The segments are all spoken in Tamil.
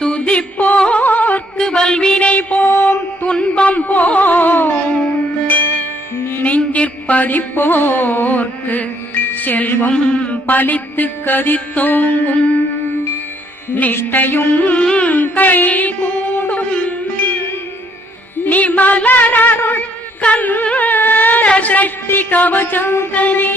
துதிப்போர்க்கு வல்வினை போம் துன்பம் போம் நெஞ்சிற்பதிப்போர்க்கு செல்வம் பலித்து கதித்தோங்கும் நிஷ்டையும் கைகூடும் நிமலரருள் கந்த சக்தி கவசந்தனை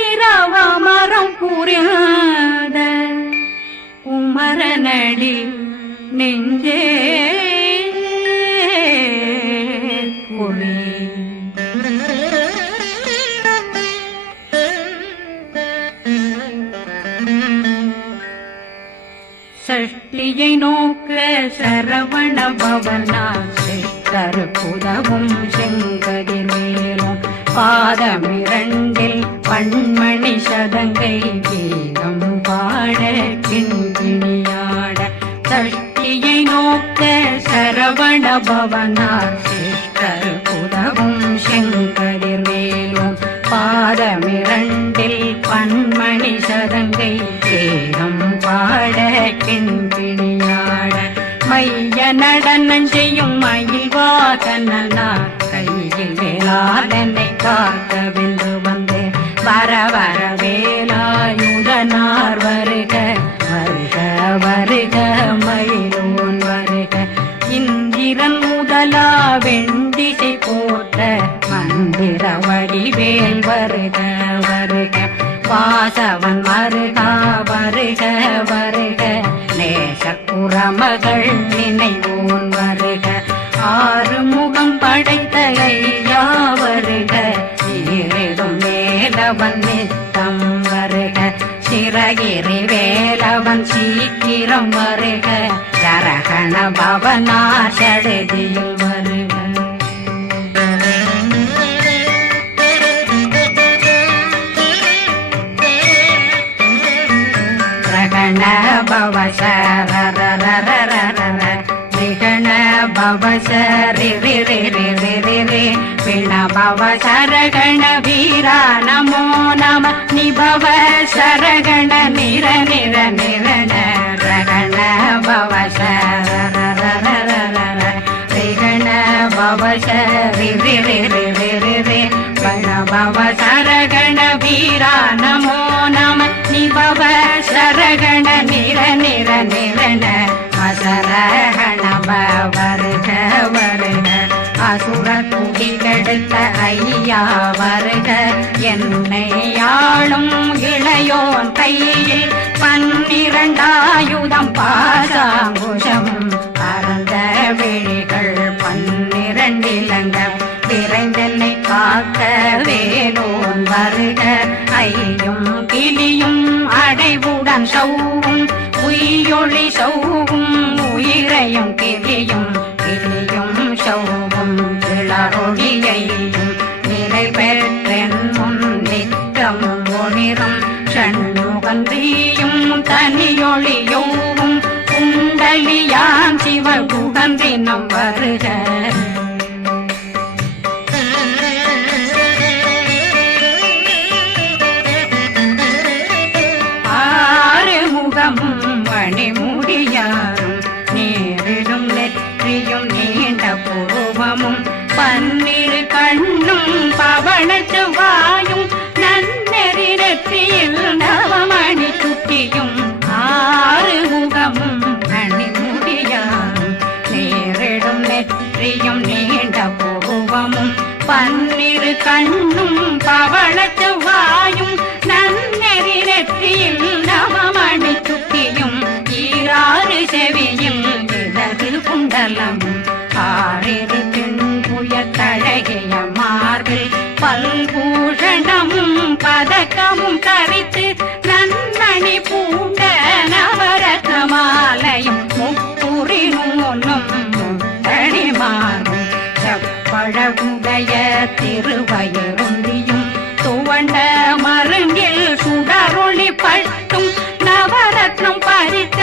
அமரரிடத்தீரவமரம் புரியாத குமரனடி நெஞ்சே குழி சஷ்டியை நோக்க சரவண பவனா சித்தருக்குதவும் செங்கதிர் மேலும் பாதமிரண்டில் பண்மணி சதங்கை கீதம் பாட கிண்கிணியாட சஷ்டியை நோக்க சரவண பவனா சித்தருக்குதவும் செங்கதிர் மேலும் பாதமிரண்டில் பண்மணி சதங்கை கீதம் பாட கிண்கிணியாட மைய நடனம் செய்யும் மயில் வாகனார் கையில் வேளாளனை காக்க வென்று வந்து வர வர வேலாயுதனார் வருக வருக வருக மயிலோன் வருக இந்திரன் முதலா வெண்டிசை போட்ட மந்திர வடிவேல் வருக வருக வாசவன் வருகா வருக வருக நேசக்குறமகள் நினைவோன் வருக ஆறுமுகம் படைத்த ஐயா வருக ஈரிடும் வேலவன் நித்தம் வருக சிறகிரி வேலவன் சீக்கிரம் வருக சரகண பவனா சடதியில் வருக பவ சரண பவ சரி பிண பவ சரகண வீரா நமோ நம நிபவ சரகண நிர நிர நிரண ரகண பவ சரண பவ சரி பண பவ சரகண வீரா நமோ நம நிபவ சரகண நிர நிர நிரண அசரகண வருக வருக அசுர குடிகெடுத்த ஐயா வருக என்னை ஆளும் இளையோன் கையில் 12 பாசாங்குஷம் பரந்த விழிகள் 12 இலங்க விரைந்தென்னை காக்க வேலோன் வருக ஐயும் கிளியும் அடைவுடன் சௌவும் உயிரொளி சௌவும் உயிரையும் கிளியும் கிளியும் சௌவும் கிளரொளியையும் நிலை பெற்றென் முன் நித்தம் ஒளிரும் ஷண்முகந்தியும் தனியொளியோவும் குண்டலியான் சிவகுகந்தினம் வருக மணிமுடியாரும் நேரிடும் நெற்றியும் நீண்ட பூர்வமும் 12 கண்ணும் பவள செவ்வாயும் நன்னெறி நெற்றியில் நவமணி சுட்டியும் 6 முகமும் மணிமுடியாரும் நேரிடும் நெற்றியும் நீண்ட பூர்வமும் 12 கண்ணும் பவள செவ்வாயும் நன்னெறி நெற்றியில் நவமணி சுட்டியும் 6 செவியும் இடது குண்டலம் 6 தின்புய தழகிய மார்பில் பல்பூஷணமும் பதக்கமும் தரித்து நன்மணி பூண்ட நவரத்ன மாலையும் முப்புரி நூலும் முத்தணிமாறும் செப்பழகுடைய திருவயருந்தியும் துவண்ட மருங்கில் சுடரொளி பட்டும் நவரத்னம் பறித்த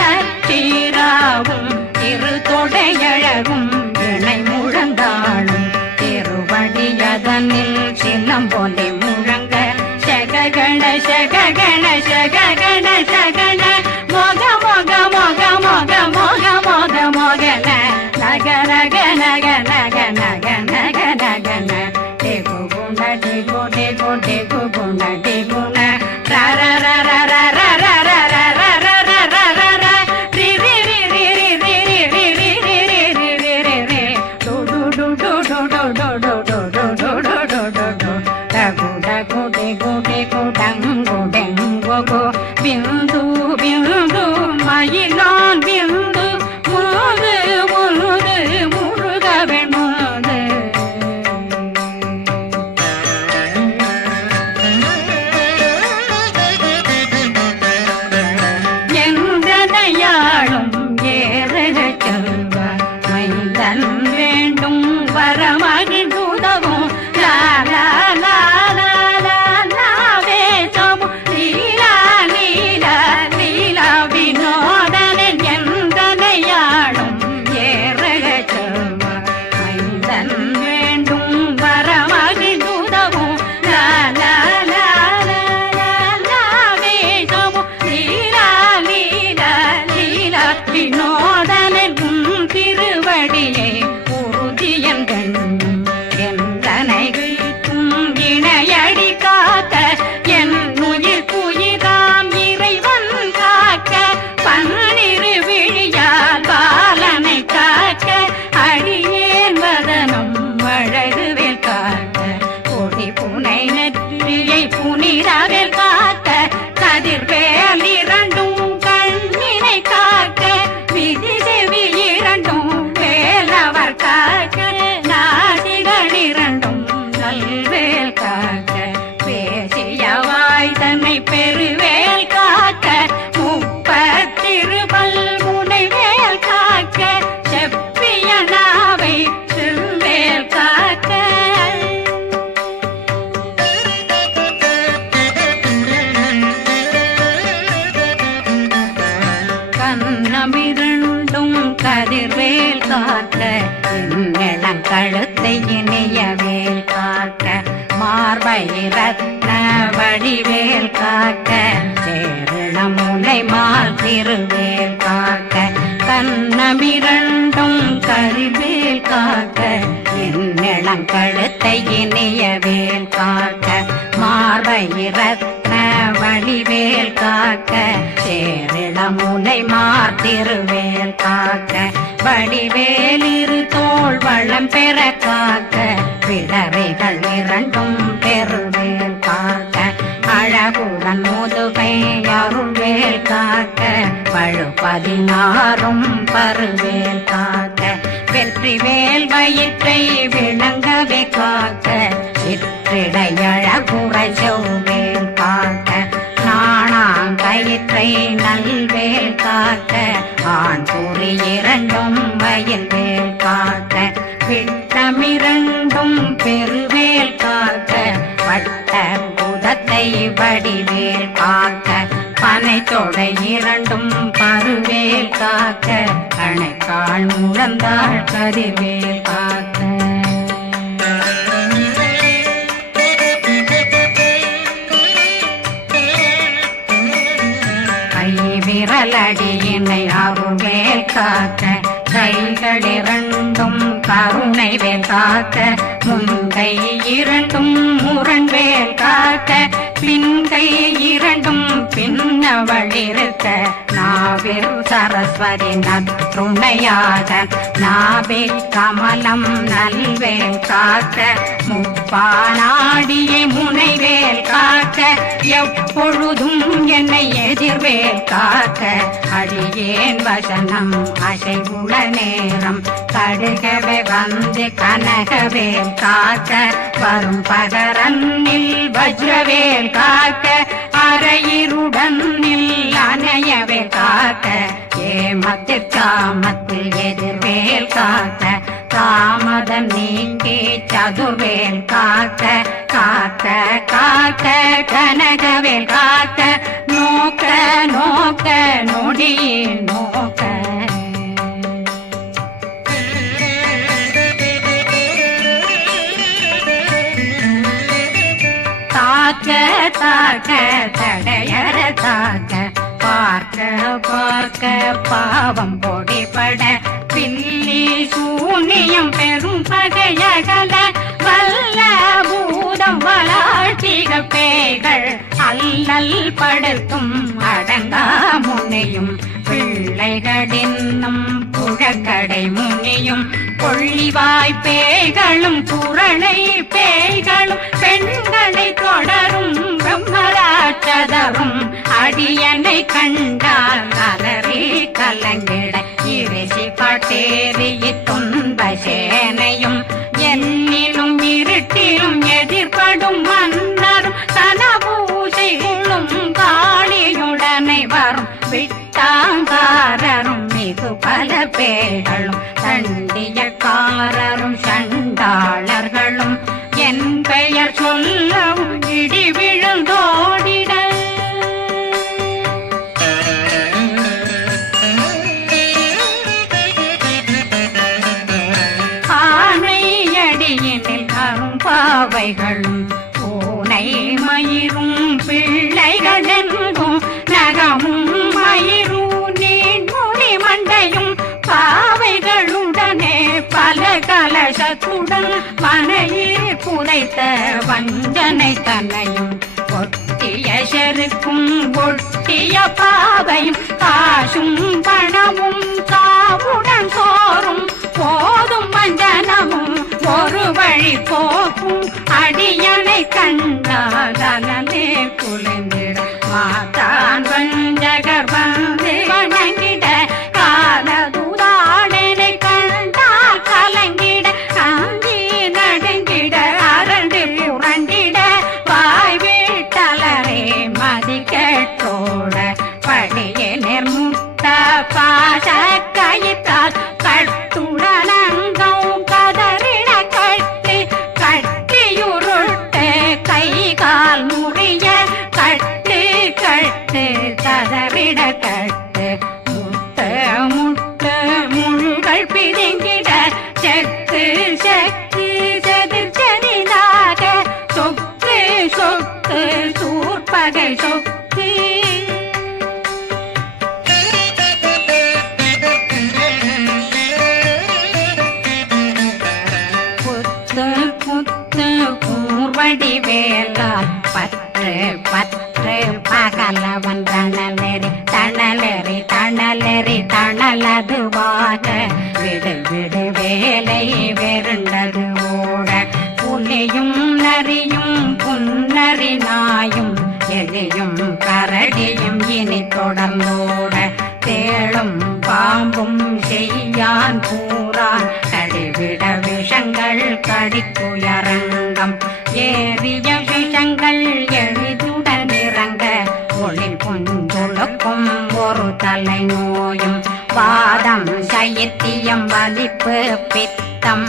நச்சீராவும் இரு தொடையழகும் இணை முழந்தாளும் திருவடியதனில் சின்னம் போலே முழங்க சககண சககண சககண சகண நக நக நக நக நக நக நக ந டேகு குண டேகு டேகு டேகு குண டேகு ந ர ர ர ர ர ர ர ர ர ர ர ர ர ர ர ரி ரி ரி ரி ரி ரி ரி ரி ரி ரி ரி ரி ரி ரி ரி டு டு டு டு டு டு டு டு டு டு டு டு டு டு டு டகு டகு டேகு டேகு டங்கு டெங்கு கு பிந்து பிந்து மயிலான் பிந்து முழுது முழுது முழுகவன் முழுது எந்தனையாளும் ஏறக செல்வார் மைந்தன் வேண்டும் வரமகிழ்ந்துதவும் லா லா லா லா லா லாவே சமு லீலா லீலா லீலா வினோதனன் எந்தனையாளும் ஏறக செல்வார் மைந்தன் வேண்டும் வரமகிழ்ந்துதவும் லா லா லா லா லா லாவே சமு லீலா லீலா லீலா வினோதனன் திருவடியை உறுதியன் கண்ணும் எந்தனைகளுக்கும் இணையடி காக்க என் உயிர் புயிராம் இறைவன் காக்க பன்னிரு விழியால் பாலனை காக்க அடியேன் வதனம் அழகுவேல் காக்க கொடி புனை நெற்றியை புனிதவேல் காக்க கதிர்வேல் இரண்டும் கண்ணினை காக்க விதி செவி இரண்டும் வேலவர் காக்க நாசிகள் இரண்டும் நல்வேல் காக்க பேசிய வாய் தன்னை பெருவேல் காக்க முப்பத்திருபல் முனைவேல் காக்க செப்பிய நாவை செவ்வேல் காக்க கண்ணமிரண்டும் கதிர்வேல் காக்க இளம் கழுத்தை இணையவேல் காக்க மார்பை ரத்ன வடிவேல் காக்க சேரணம் முனை மால் திருவேல் காக்க கண்ணமிரண்டும் கரிவேல் காக்க இளம் கழுத்தை இணையவேல் காக்க மார்பை ரத்ன வடிவேல் காக்க சேரிளம் முனை மார்த்திருவேல் காக்க வடிவேல் இரு தோள் வளம் பெற காக்க பிடரைகள் இரண்டும் பெருவேல் காக்க அழகுடன் முதுகை அருள்வேல் காக்க பழு 16 பருவேல் காக்க வெற்றி வேல் வயிற்றை விளங்கவே காக்க சிற்றிடையழகுறை செவ்வேல் காக்க நாணாங்கயிற்றை நல்வேல் காக்க ஆண் குறி இரண்டும் வயல்வேல் காக்க விட்டமிரண்டும் பெருவேல் காக்க வட்ட புதத்தை வடிவேல் காக்க பனை தொடை இரண்டும் பருவேல் காக்க அணைக்கால் முழந்தாள் கதிர்வேல் காக்க விரலடியினை அருள்வேல் காக்க கைகள் இரண்டும் கருணை வேல் காக்க முன்கை இரண்டும் முரண்வேல் காக்க பின்கை இரண்டும் பின்னவளிருக்க நாவில் சரஸ்வதி நற்றுணையாக நாவே கமலம் நல்வேல் காக்க முப்பானாடியை முனைவேல் காக்க எப்பொழுதும் என்னை எதிர்வேல் காக்க அடியேன் வசனம் அசைவுள நேரம் கடுகவே வந்து கனகவேல் காக்க வரும் பகரன்னில் வஜ்ரவேல் காக்க அரையிருடன் அணையவே காக்க ஏமத்தில் காமத்தில் எதிர்வேல் காக்க தாமதம் நீக்கி சதுர்வேல் காக்க காக்க காக்க கனகவேல் காக்க நோக்க நோக்க நொடியில் நோக்க தாக்க தாக்க தடையற தாக்க பார்க்க பார்க்க பாவம் பொடிபட பில்லி சூனியம் பெரும் பகையகல வல்ல பூதம் வளாட்டிக பேய்கள் அல்லல் படுத்தும் அடங்கா முனையும் பிள்ளைகளின்னும் புழக்கடை முனியும் கொள்ளிவாய் பேய்களும் குரளை பேய்களும் பெண்களை தொடரும் பிரம்மராட்சதரும் அடியனை கண்டால் அலறி கலங்கிட இறைசி பாட்டேறிய துன்ப சேனையும் என்னிலும் இருட்டிலும் எதிர்படும் மன்னரும் தனபூசைகளும் காளியுடனை வரும் விட்டாங்காரரும் மிகு பல பேர்களும் தண்டியக்காரரும் சண்டாளர்களும் என் பெயர் சொல்லவும் இடி விழுந்தோடிட ஆனையடியினில் அரும்பாவைகளும் பூனை மயிரும் பிள்ளைகளெங்கும் நகமும் மயிரும் நீண்முடி மண்டையும் பாவைகளுடனே பல கலசத்துடன் மனையில் புதைத்த வஞ்சனை தன்னையும் ஒட்டிய செருக்கும் ஒட்டிய பாவையும் காசும் பணமும் காவுடன் சோறும் போதும் வஞ்சனமும் ஒரு வழி போக்கும் அடியனை கண்டாலே குளிர்ந்திட மாதான் வஞ்சகர் வந்து வணங்கிட காலதுதாடனை கண்டால் கலங்கிட காந்தி நடுங்கிட அரண்டு புரண்டிட வாய் வீட்டலரே மதி கேட்டோட படியே நிர்முத்த பாச கயிற்றால் கட்டுடலங்கம் கதறிட கட்டி கட்டியுருட்டு கை கால் முறிய கட்டு கட்டு கதறிட கட்டு முட்ட முட்ட முள்கள் பிதுங்கிட செக்கு செக்கு செதிர் செதிலாக சொக்கு சொக்கு சூர்பகை சொக்கு புத்து புத்து கூர்வடி வேலால் பற்று பற்று பகலவன் தணலெறி தணலெறி தணலெறி தணலதுவாக விடு விடு வேலை வெருண்டது ஓட புலியும் நரியும் புன்னரி நாயும் எலியும் கரடியும் இனி தொடர்ந்தோட தேளும் பாம்பும் செய்யான் கூறான் கடிவிட விஷங்கள் கடித்துயரங்கம் ஏறிய விஷங்கள் எளிதுடன் இறங்க ஒளி புஞ்சுழுக்கும் ஒரு தலை நோயும் வாதம் சைத்தியம் வலிப்பு பித்தம்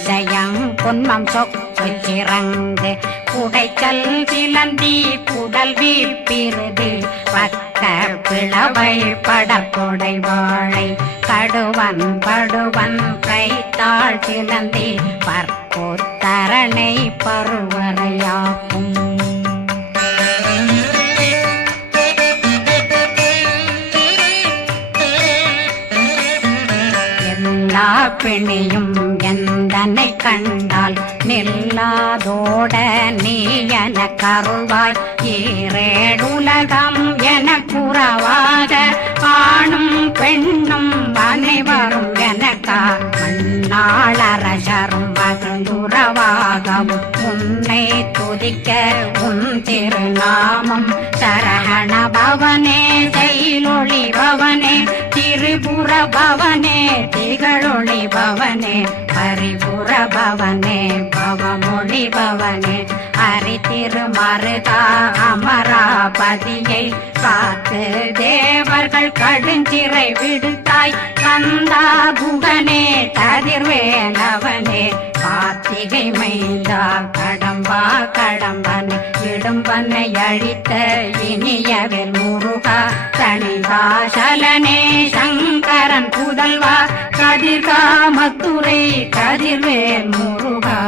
சயம் பொன்மம் சொக்கு சிறங்கு குடைச்சல் சிலந்தி குடல் வீப்பிருது பக்க பிளவை படற்கொடை வாழை கடுவன் படுவன் கைத்தாள் சிலந்தி பற்போத்தரணை பருவரையாக்கும் எல்லா பிணியும் எந்தனை கண்டால் நில்லாதோட நீ என கருள்வாய் ஈரேடுலகம் என குறவாக ஆணும் பெண்ணும் அனைவரும் எனக்கா மண்ணாளரசரும் மகிழ்ந்துறவாகவும் உன்னை துதிக்க உன் திருநாமம் சரஹண பவனே செயலொளி பவனே திரிபுர பவனே திகழொளி பவனே பரிபுர பவனே பவமொழி பவனே அரி திருமருகா அமராபதியை காத்து தேவர்கள் கடுஞ்சிறை விடுத்தாய் கந்தா குகனே கதிர்வேலவனே கார்த்திகை மைந்தா கடம்பா கடம்பனை இடும்பனை அழித்த இனியவில் முருகா தனிகாசலனே சங்கரன் புதல்வா கதிர்காமத்துறை கதிர்வேல் முருகா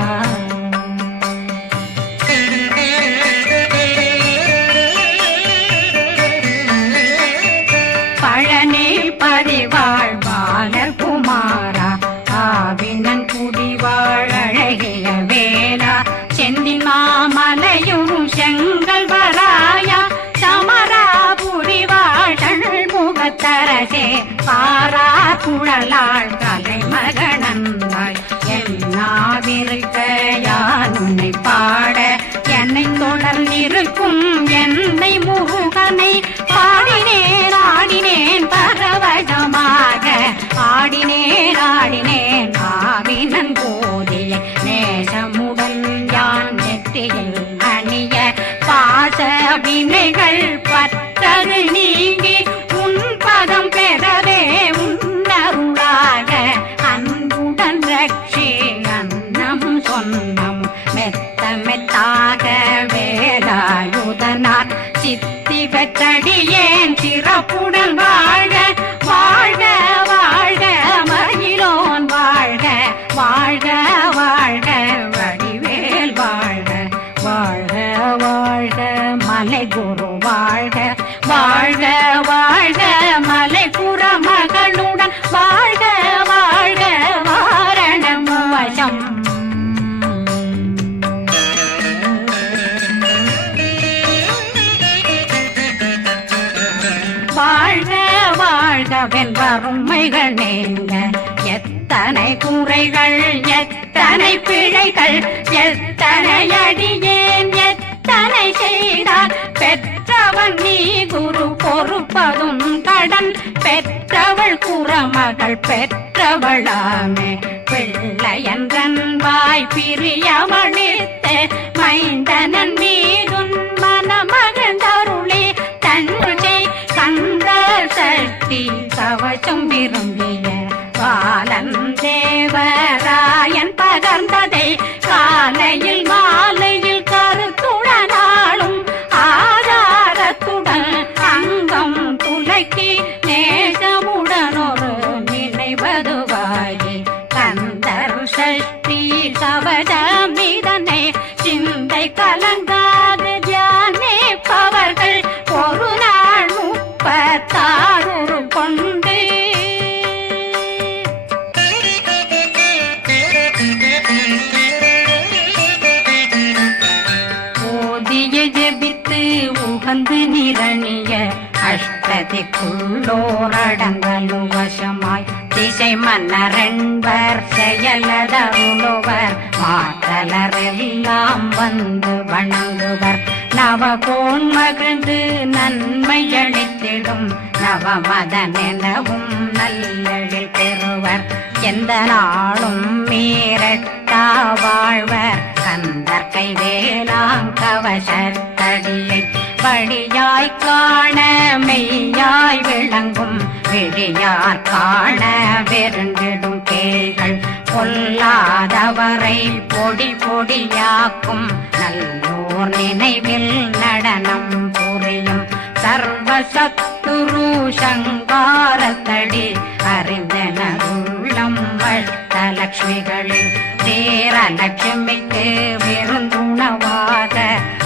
மலையுறும் செங்கல் வராயா சமராபுரி வாழல் முகத்தரசே பாரா குழலாள் கலை மகனந்தாய் என்னாவிருக்க யான் உன்னை பாட என்னை தொடர்ந்திருக்கும் என்னை முருகனை பாடினேன் ஆடினேன் பரவசமாக ஆடினேன் ஆடினேன் ஆவினன் போதிய நேசமுடன் யான் நெற்றியில் அணிய பாச வினைகள் பற்றது நீங்கி உன் பதம் பெறவே உன்னருளாக அன்புடன் ரட்சி அன்னம் சொன்னம் மெத்த மெத்தாக வேலாயுதனார் சித்தி பெற்றடியேன் சிறப்புடன் வாழ்க வாழ்க வாழ்க மகிழோன் வாழ்க வாழ்க வாழ்க வடிவேல் வாழ்க வாழ்க வாழ்க மலை குரு வாழ்க வாழ்க வாழ்க மலை புற மகளுடன் வாழ்க வாழ்க வாரணம் வசம் வாழ்க வாழ்க வென்றருமைகள் நீங்க எத்தனை குறைகள் எத்தனை பிழைகள் எத்தனை அடியேன் எத்தனை செய்தார் பெற்றவன் நீ குரு பொறுப்பதும் கடன் பெற்றவள் குறமகள் பெற்றவளாமே பிள்ளையன்றன் வாய் பிரியமளித்து மைந்தனன் மீதுன் மனமகந்தருளே தன்னை கந்த சக்தி கவசம் விரும்பிய பாலன் தேவராயன் பகர்ந்ததை காலையில் மாலையில் கருத்துடனாலும் ஆதாரத்துடன் அங்கம் துலக்கி நேசமுடன் ஒரு நினைவதுவாகி கந்தர் சக்தி கவசம் இதனை சிந்தை கலங்காது தியானிப்பவர்கள் ஒரு நாள் 36 கொண்டு ஓதிய ஜெபித்து உகந்து நிரணிய அஷ்டதிக்குள்ளோரடங்கலும் வசமாய் திசை மன்னரென்பர் செயலதருளுவர் மாற்றலரெல்லாம் வந்து வணங்குவர் நவகோன் மகிழ்ந்து நன்மை அளித்திடும் நவமதனெனவும் நல்லெழில் பெறுவர் எந்த நாளும் மீறட்டா வாழ்வர் கந்தர் கைவேலாங்கவசத்தடியை வழியாய் காண மெய்யாய் விளங்கும் விழியார் காண வெருண்டிடும் கேள்கள் பொல்லாதவரை பொடி பொடியாக்கும் நல்லோர் நினைவில் நடனம் புரியும் சர்வசத்துரு சங்காரத்தடி அறிந்தனருள்ளம் வட்டலட்சுமிகளில் தேரலட்சுமிக்கு விருந்துணவாத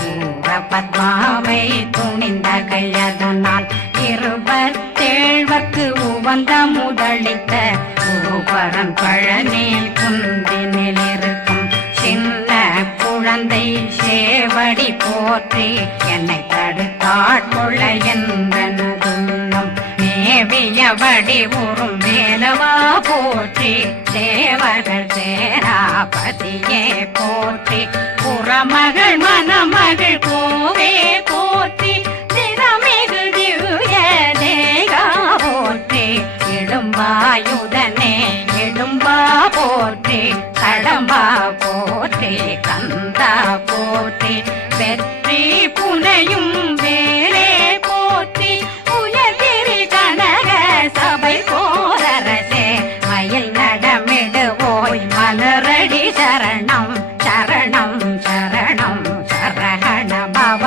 ஊர பத்மாவை துணிந்த கையதனால் 27 உவந்த முதலித்த ஊபரன் பழனில் குந்தினில் இருக்கும் சின்ன குழந்தை சேவடி போற்றி என்னை தடுத்தாட்கொள்ள என்றனதுள்ளம் மேவியபடி உறும் வேலவா போற்றி தேவர்கள் சேராபதியே போற்றி புறமகள் மணமகள் கோவே போற்றி தினமிகு திவ்ய தேகா போற்றி இடும்பாயுதனே இடும்பா போற்றி கடம்பா போற்றி கந்தா போற்றி வெற்றி புனையும் வேலே போற்றி உயர்திரி கனக சபை போரரசே மயில் நடமிடுவோய் மலரடி சரணம் சரணம் சரணம் சரஹண பவ